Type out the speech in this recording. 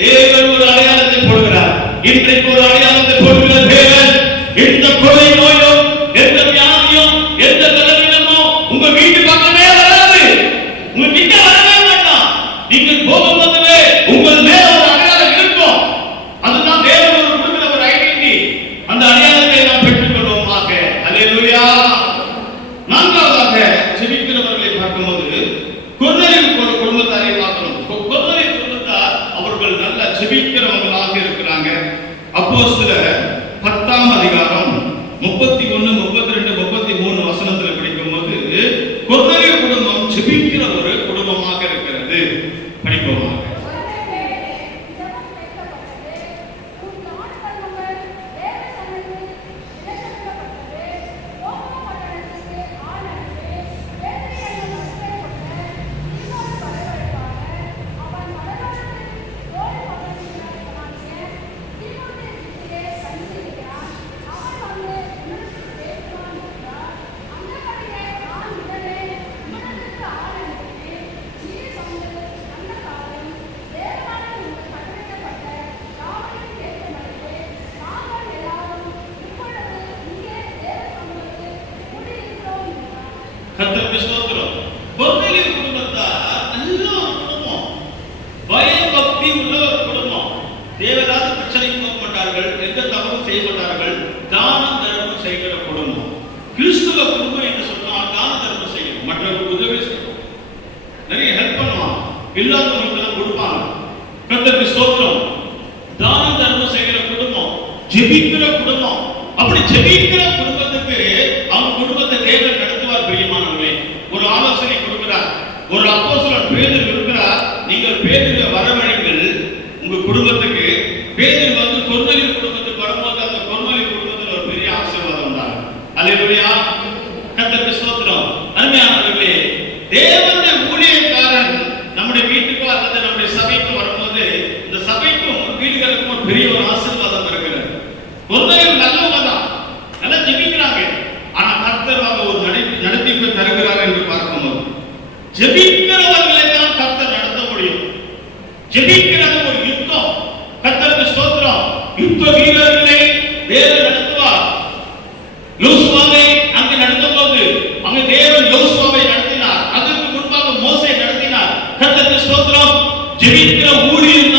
தேவன் ஒரு அடையாளத்தை போடுகிறார். இன்றைக்கு ஒரு அடையாளத்தை போடுகிற தேவன் எந்த கொலை நோயும், எந்த வியாதியும், எந்த பலவீனமும் உங்க வீட்டு பக்கமே வராது. உங்க கிட்ட வரவே வேண்டாம். நீங்கள் போகும்போது உங்கள் மேல ஒரு அடையாளம் இருக்கும். அதுதான் தேவன் ஒரு கொடுக்கிற ஒரு ஐடென்டிட்டி. அந்த அடையாளத்தை நாம் பெற்றுக் கொள்வோமாக. அல்லேலூயா. நான்காவதாக ஜெபிக்கிறவர்களை பார்க்கும்போது கொர்நேலியு குடும்பத்தாரை பார்க்கணும். கொர்நேலியு குடும்பத்தார் அவர்கள் நல்ல ஜெபிக்கிறவங்களாக இருக்கிறாங்க. அப்போஸ்தலர் 10ஆம் அதிகாரம் 31, 32, 33 வசனத்தில் படிக்கும்போது கொர்நேலியு குடும்பம் ஜெபிக்கிற ஒரு குடும்பமாக இருக்கிறது. படிப்போமாக. கர்த்தருக்கு ஸ்தோத்திரம். கொர்நேலியு குடும்பத்தார் நல்ல ஒரு குடும்பம், பயபக்தி உள்ள ஒரு குடும்பம். தேவதாத பிரச்சனைக்கு போக மாட்டார்கள், எந்த தவறும் செய்ய மாட்டார்கள், தான தர்மம் செய்கிற குடும்பம். கிறிஸ்துவ குடும்பம் என்று சொன்னால் தான தர்மம் செய்யும், மற்றவர்களுக்கு உதவி செய்யும், நிறைய ஹெல்ப் பண்ணுவாங்க, இல்லாதவங்களுக்கு கொடுப்பாங்க. கர்த்தருக்கு ஸ்தோத்திரம். தான தர்மம் செய்கிற குடும்பம், ஜெபிக்கிற குடும்பம். அப்படி ஜெபிக்கிற குடும்பத்துக்கு அவங்க குடும்பத்தை தேவன் நடத்துவார். பிரியமானவர்களே, ஒரு ஆலோசனை கொடுக்கிறார். ஒரு அப்போஸ்தலன் பேதுரு இருக்கிறார். நீங்கள் பேதுருவை வரவழைங்கள் உங்க குடும்பத்துக்கு. பேதுரு வந்து கொர்நேலியு குடும்பத்துக்கு வரும்போது அந்த கொர்நேலியு குடும்பத்தில் ஒரு பெரிய ஆசீர்வாதம் உண்டாகும். அல்லேலூயா. கர்த்தருக்கு ஸ்தோத்திரம். அருமையானவர்களே, தேவனுடைய ஊழியக்காரன் நம்முடைய வீட்டுக்கோ அல்லது நம்முடைய சபைக்கு வரும்போது இந்த சபைக்கும் வீடுகளுக்கும் ஒரு பெரிய ஒரு ஆசீர்வாதம் இருக்கிறது. கொர்நேலியு நல்லவங்க தான், நல்லா ஜெபிக்கிறாங்க. ஆனா கர்த்தர் ஒரு நடத்திப்பு தருகிறார் என்று பார்க்கும்போது ஜெபிக்கிறவர்களை தான் கர்த்தர் நடத்த முடியும். ஜெபிக்கிறது ஒரு யுத்தம். கர்த்தருக்கு ஸ்தோத்திரம். யுத்த வீரர்களை தேவன் நடத்துவார். யோசுவாவை அங்கு நடத்தும்போது அங்கு தேவன் யோசுவாவை நடத்தினார். அதற்கு முன்பாக மோசே நடத்தினார். கர்த்தருக்கு ஸ்தோத்திரம். ஜெபிக்கிற ஊழியர்